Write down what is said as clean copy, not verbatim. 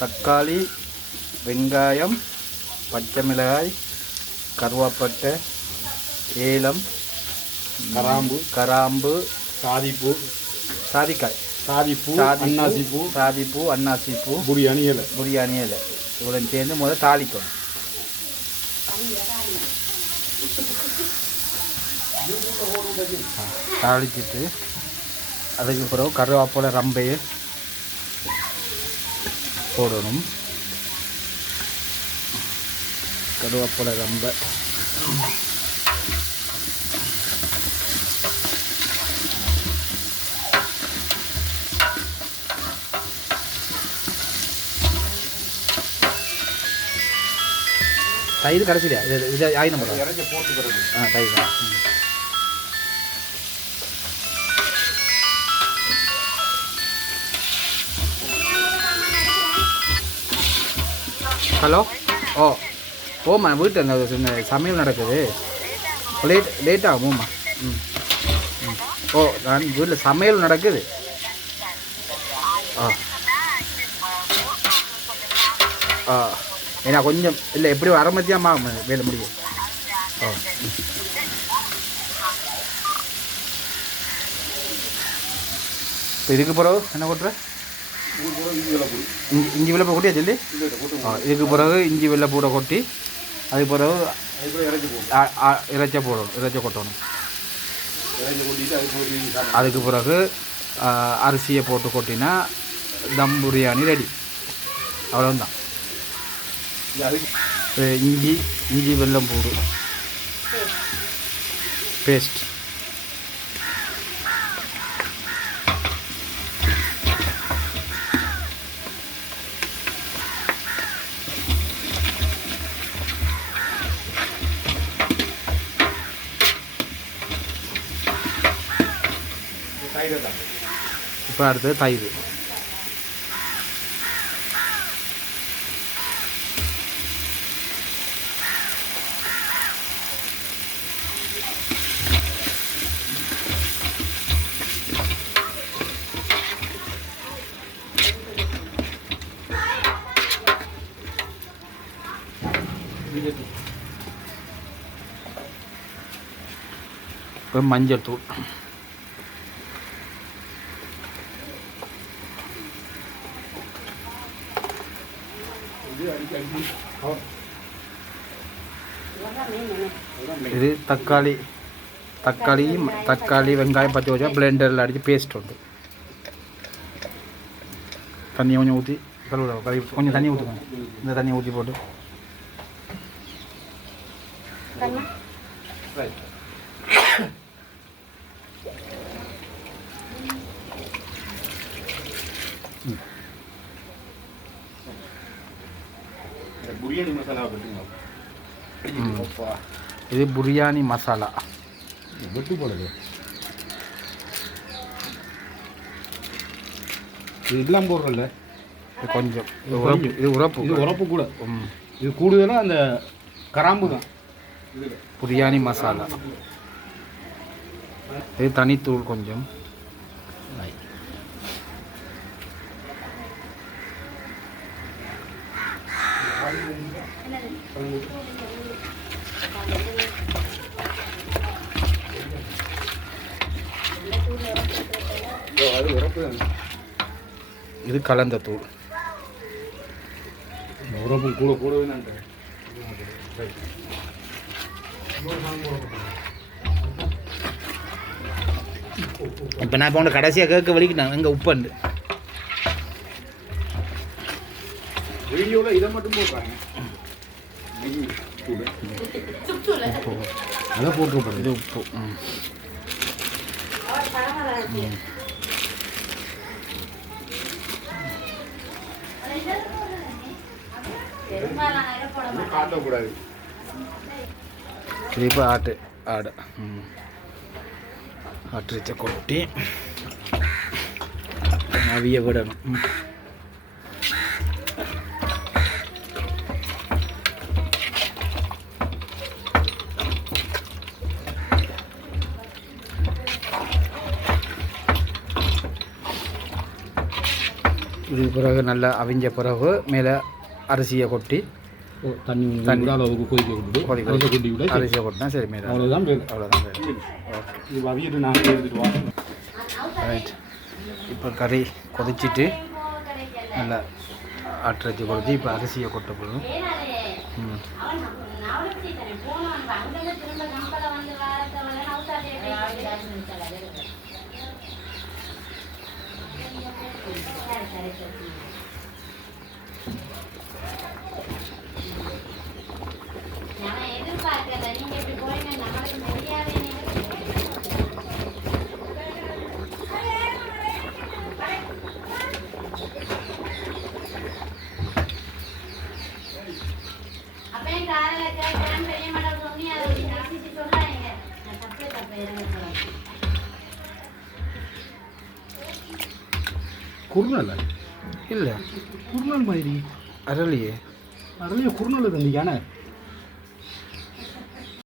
தக்காளி, வெங்காயம், பச்சை மிளகாய், கருவேப்பட்டை, ஏலம், கராம்பு, சாதிப்பூ, அன்னாசிப்பூ, புரியாணி இலை இவ்வளோ சேர்ந்து முதல்ல தாளிக்கணும். தாளிச்சிட்டு அதுக்கு பிறகு கருவேப்பிலை ரம்பையை போடணும். கருவேப்பிலை ரம்பை தயிர் கடைசியா இது ஆயிரம் போட்டு தயிர் ஹலோ ஓம்மா வீட்டு அந்த சமையல் நடக்குது லேட் ஆகும்மா. நான் வீட்டில் சமையல் நடக்குது. ஏன்னா கொஞ்சம் இல்லை எப்படி அரை மத்தியமாக வேலை முடியும். இப்போ இதுக்கு பிறகு என்ன பண்ணுற? இஞ்சி வெள்ளை கொட்டியா சொல்லி இதுக்கு பிறகு இஞ்சி வெள்ளை பூட கொட்டி அதுக்கு பிறகு இறைச்ச கொட்டணும். அதுக்கு பிறகு அரிசியை போட்டு கொட்டினா தம் பிரியாணி ரெடி. அவ்வளோதான். இஞ்சி வெல்லம் பூடு பேஸ்ட் இப்போ அடுத்தது தயிர். இப்போ மஞ்சள் தூள், இது தக்காளி, வெங்காயம், பச்சை வச்சா பிளெண்டரில் அடித்து பேஸ்ட் உண்டு. தண்ணி கொஞ்சம் ஊற்றி கொஞ்சம் தண்ணி ஊற்றுக்கணும். இந்த தண்ணி ஊற்றி போட்டு பிரியாணி மசாலா இது பிரியாணி மசாலா வெட்டு போடுது. இது எல்லாம் போடுறல கொஞ்சம் இது உரப்பு கூட. இது கூடுதலாக அந்த கராம்பு தான் பிரியாணி மசாலா. இது தனித்தூள் கொஞ்சம். இது கலந்த தூள். உரப்பு கூடவே இப்போ நான் இப்போ கடைசியாக கேட்க வலிக்கிட்டேன் எங்கள் உப்பண்டு வீடியோவில் இதை மட்டும் போடுறாங்க. அதை போட்டு இது உப்பு. காட்டக்கூடாது. இப்போ ஆடு ஆட்டுச்ச கொட்டி அவிய விடணும். இது பிறகு நல்லா அவிஞ்ச பிறகு மேலே அரிசியை கொட்டி தண்ணி அளவுக்கு கொதிக்க விட்டுட்டு கொட்டி விட அரிசியை கொட்டினா சரி மேலே அவ்வளோதான் அவ்வளோதான் ஓகே இது அவியிட்டு நான் எடுத்துட்டு வாங்க. ரைட். இப்போ கறி கொதிச்சிட்டு நல்லா ஆட்டிறச்சி கொதிச்சு இப்போ அரிசியை கொட்ட போதும். குருணல் இல்லை குருணல் மாதிரி அரளியே அரளியே குருணல் தந்திக்கானே